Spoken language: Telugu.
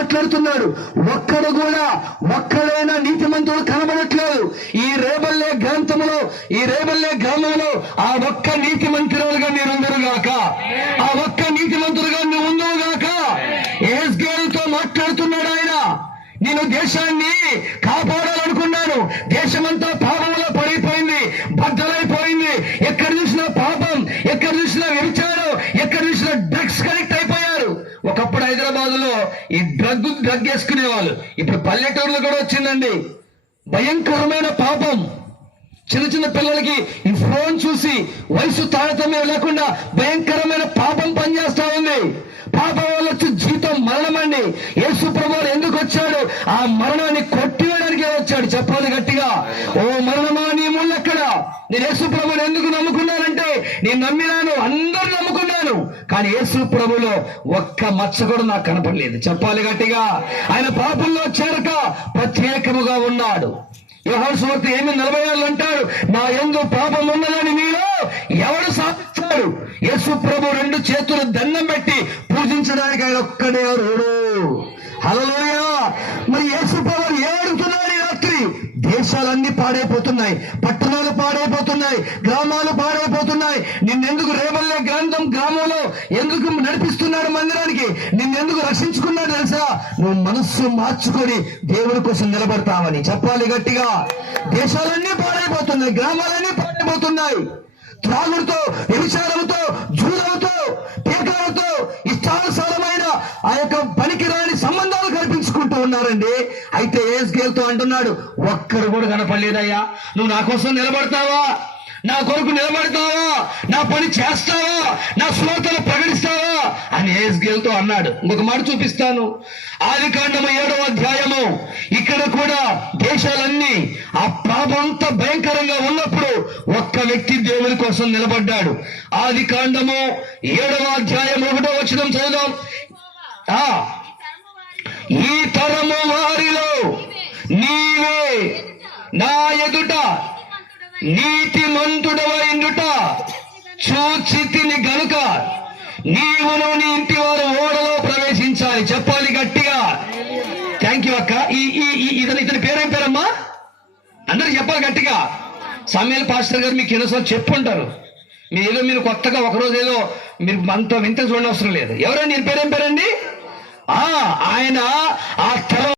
మాట్లాడుతున్నాడు. ఒక్కడు కూడా ఒక్కడైనా నీతిమంతుడు కనబడట్లేదు. ఈ రేబల్లే గ్రంథములో ఈ రేబల్లే గ్రామంలో ఆ ఒక్క నీతిమంతులుగా మీరు గాక. ఆ ఒక్క నీతిమంతులుగా నువ్వు ఉందరుగాక ఏస్గేలుతో మాట్లాడుతున్నాడు ఆయన. నేను దేశాన్ని కాపాడాలనుకున్నాను. దేశమంతా ఈ డ్రగ్ డ్రగ్ వేసుకునే వాళ్ళు ఇప్పుడు పల్లెటూరులో కూడా వచ్చిందండి. భయంకరమైన పాపం. చిన్న చిన్న పిల్లలకి ఈ ఫోన్ చూసి వయసు తారతమ్యం లేకుండా భయంకరమైన పాపం పనిచేస్తా ఉంది. పాపం వల్ల వచ్చి జీతం మరణం అండి యేసు ప్రభువులు ఎందుకు వచ్చాడు? ఆ మరణాన్ని కొట్టివేయడానికి వచ్చాడు. చెప్పాలి గట్టిగా. ఓ మరణమా నీ ముళ్ళెక్కడ నేను యేసు ప్రభువుని ఎందుకు నమ్ముకున్నానంటే నేను నమ్మినాను. అందరు కానీ యేసు ప్రభులో ఒక్క మచ్చ కూడా నాకు కనపడలేదు. చెప్పాలి గట్టిగా. ఆయన పాపంలో చేరక ప్రత్యేకముగా ఉన్నాడు. యహోస్వర్తి ఏమి నలభై ఏళ్ళు అంటాడు? నా ఎందు పాపం ఉన్నదని మీరు ఎవడు సాధించాడు యేసు ప్రభు రెండు చేతులు దండం పెట్టి పూజించడానికి ఆయన ఒక్కడే రోడు హలోయ దేశాలన్నీ పాడైపోతున్నాయి. పట్టణాలు పాడైపోతున్నాయి. గ్రామాలు పాడైపోతున్నాయి. నిన్నెందుకు రేవల్లే గ్రంథం గ్రామంలో ఎందుకు నడిపిస్తున్నాడు మందిరానికి? నిన్నెందుకు రక్షించుకున్నాడు తెలుసా? నువ్వు మనస్సు మార్చుకొని దేవుడి కోసం నిలబడతావని. చెప్పాలి గట్టిగా. దేశాలన్నీ పాడైపోతున్నాయి. గ్రామాలన్నీ పాడైపోతున్నాయి. త్రాగుడితో వ్యభిచారంతో జూదంతో పేకాలతో ఇష్టానుసారమైన ఆ యొక్క పనికిరాని సంబంధాలు కల్పించుకుంటూ ఉన్నారండి. అయితే ఏస్గేల్తో అంటున్నాడు? ఒక్కరు కూడా కనపడలేదయ్యా. నువ్వు నా కోసం నిలబడతావా? నా కొరకు నిలబడతావా? నా పని చేస్తావా? నా స్వార్థను ప్రకటిస్తావా? అని ఏస్గేల్తో అన్నాడు. ఇంకొక మాట చూపిస్తాను. ఆది కాండము ఏడవ అధ్యాయము. ఇక్కడ కూడా దేశాలన్నీ ఆ పాపం భయంకరంగా ఉన్నప్పుడు ఒక్క వ్యక్తి దేవుని కోసం నిలబడ్డాడు. ఆది కాండము ఏడవ అధ్యాయం ఒకటో వచ్చిన చదువు ఈ తరము వారిలో నీవే నా ఎదుట నీతి మంతుడవైందుట చూచి తిని గనుక నీవును నీ ఇంటి వారు ఓడలో ప్రవేశించాలి. చెప్పాలి గట్టిగా. థ్యాంక్ యూ అక్క. ఈ ఈ ఈ- ఇతని ఇతని పేరేం పేరమ్మా? అందరూ చెప్పాలి గట్టిగా. సమయాల పాస్టర్ గారు మీకు ఎన్నోసార్లు చెప్పుంటారు. మీరు ఏదో మీరు కొత్తగా ఒకరోజు ఏదో మీరు అంత వింత చూడనవసరం లేదు. ఎవరండి? ఈ పేరేం పేరండి? ఆయన ఆ స్థలం